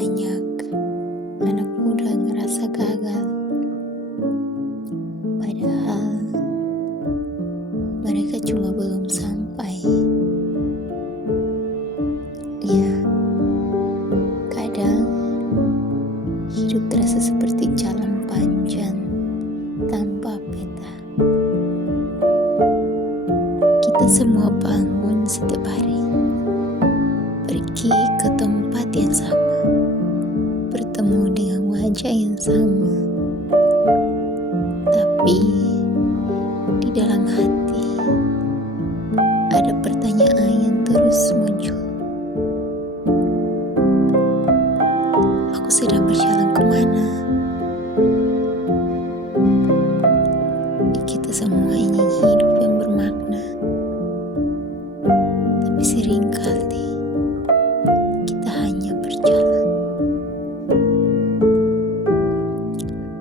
banyak anak muda ngerasa gagal, padahal mereka cuma belum sampai. Ya, kadang hidup terasa seperti jalan panjang tanpa peta. Kita semua bangun setiap hari, pergi ke tempat yang sama, bertemu dengan wajah yang sama, tapi di dalam hati ada pertanyaan yang terus muncul. Aku sedang berjalan kemana? Kita semua ingin hidup yang bermakna, tapi seringkali kita hanya berjalan.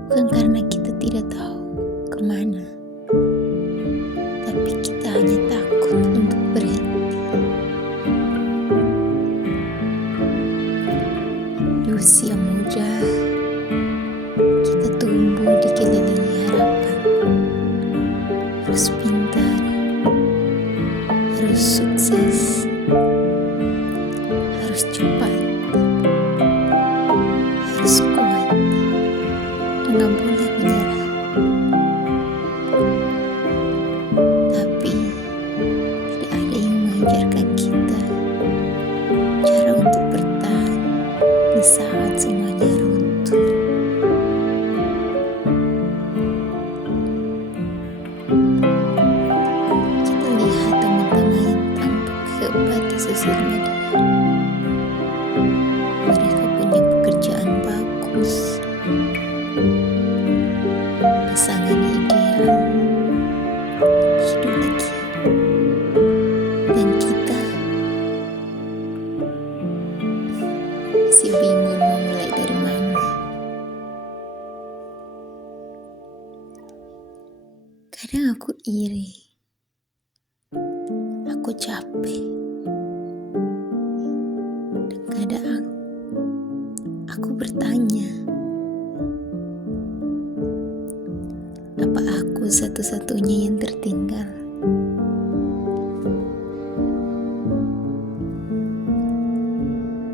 Bukan karena kita tidak tahu kemana, tapi kita hanya takut untuk berhenti. Di usia muda, kita tumbuh dikelilingi harapan. Harus pintar, harus sukses, harus cepat, harus kuat, dan gak boleh menyerah. Tapi tidak ada yang mengajarkan kita cara untuk bertahan di saat semuanya runtuh. Kita lihat teman-teman yang tampak hebat di sosial media. Mereka punya pekerjaan bagus, pasangan ideal, hidup lagi. Dan kita masih bingung mau mulai dari mana. Kadang aku iri, aku capek, dan kadang aku bertanya, apa aku satu-satunya yang tertinggal?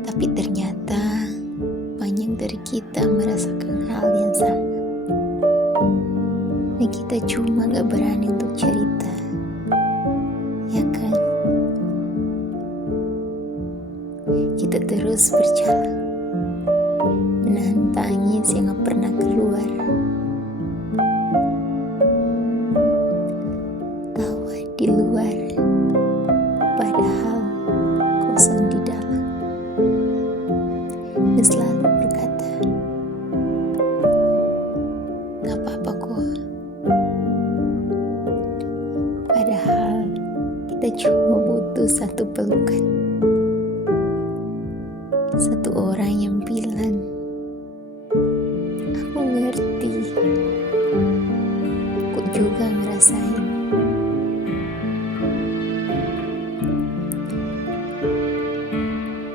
Tapi ternyata banyak dari kita merasakan hal yang sama, dan kita cuma gak berani untuk cerita, ya kan? Kita terus berjalan, menahan tangis yang gak pernah keluar, tawa di luar, padahal kosong di dalam. Dan selalu berkata, gak apa-apa kok. Padahal kita cuma butuh satu pelukan, satu orang yang bilang, aku ngerti, aku juga ngerasain.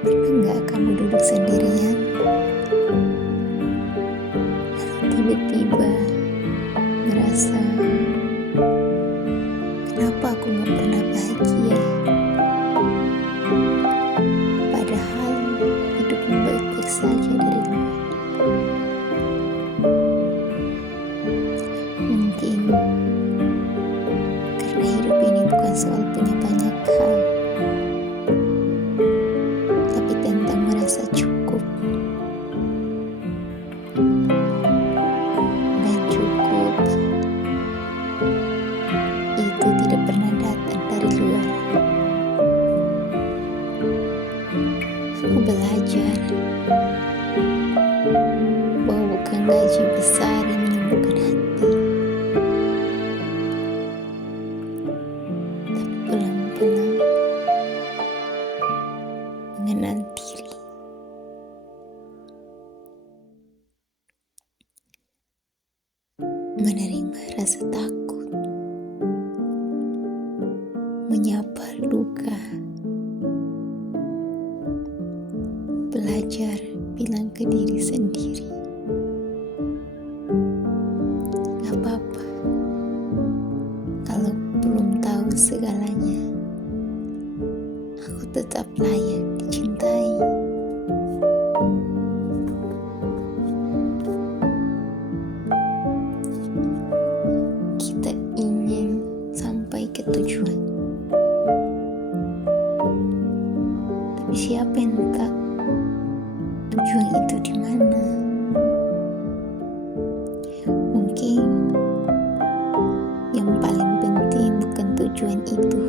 Pernah gak kamu duduk sendirian, lalu tiba-tiba ngerasa, kenapa aku gak pernah bahagia? Padahal hidupmu baik-baik saja dari luar. Mungkin karena hidup ini bukan soal punya banyak hal, tapi tentang merasa cukup. Dan cukup itu tidak pernah datang dari luar. Aku belajar bahwa bukan gaji besar yang menyembuhkan hati, tapi pelan-pelan mengenal diri. Menerima rasa takut, menyapa luka, belajar bilang ke diri sendiri, gak apa-apa kalau belum tahu segalanya, aku tetap layak dicintai. Kita ingin sampai ke tujuan, tapi siapa yang tahu tujuan itu di mana? Mungkin yang paling penting bukan tujuan itu,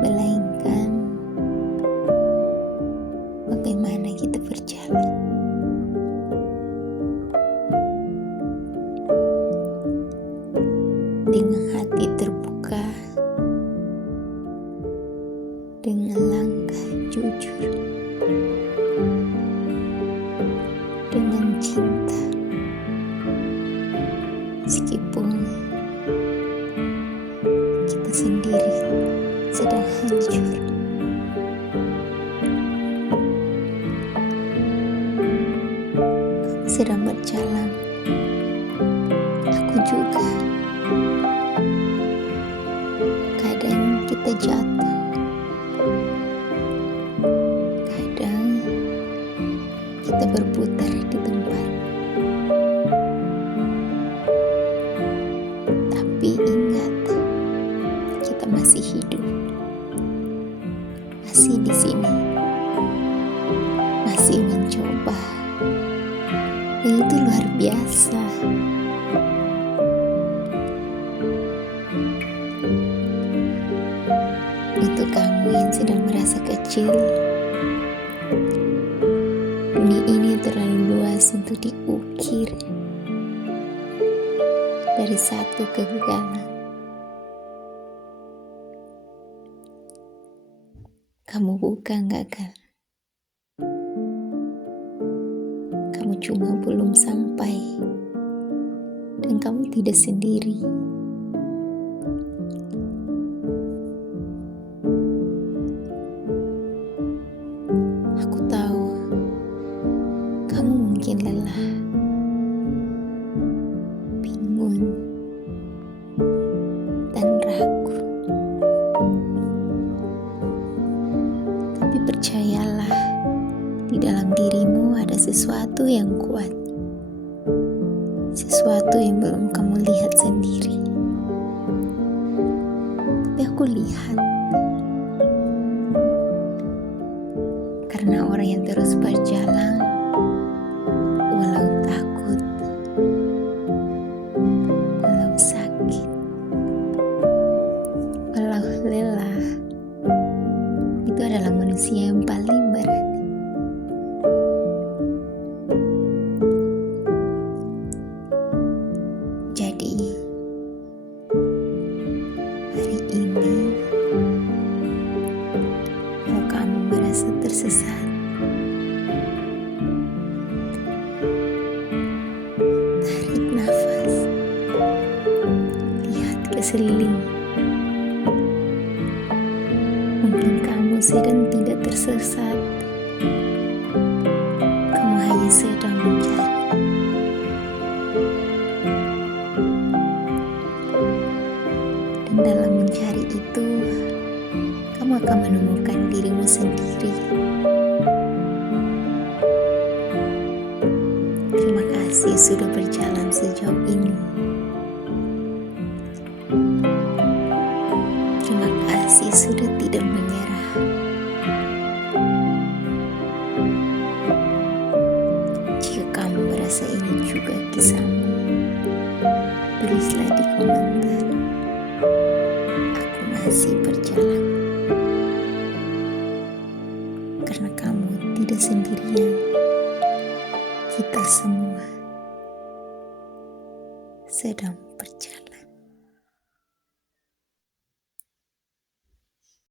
melainkan bagaimana kita berjalan. Dengan hati terbuka, dengan langkah jujur, dengan cinta, meskipun kita sendiri sedang hancur. Kamu sedang berjalan, aku juga. Kadang kita jatuh, kadang kita berputar di tempat. Tapi ingat, kita masih hidup, masih di sini, masih mencoba. Dan itu luar biasa. Untuk kamu yang sedang merasa kecil, dunia ini terlalu luas untuk diukir dari satu kegagalan. Kamu bukan gagal, kamu cuma belum sampai, dan kamu tidak sendiri. Aku tahu kamu mungkin lelah, bingung, dan ragu. Tapi percayalah, di dalam dirimu ada sesuatu yang kuat, sesuatu yang belum kamu lihat sendiri. Tapi aku lihat. Karena orang yang terus berjalan, walau takut, walau sakit, walau lelah, itu adalah manusia yang paling berani. Jadi, hari ini, kalau kamu merasa tersesat, tarik nafas, lihat ke sekeliling. Mungkin kamu sedang tidak tersesat, kamu hanya sedang mencari. Dan dalam mencari itu, kamu akan menemukan dirimu sendiri. Terima kasih sudah berjalan sejauh ini. Terima kasih sudah tidak menyerah. Jika kamu merasa ini juga kisahmu, tulislah di komentar. Aku masih berjalan. Karena kamu tidak sendirian. Kita semua sedang berjalan.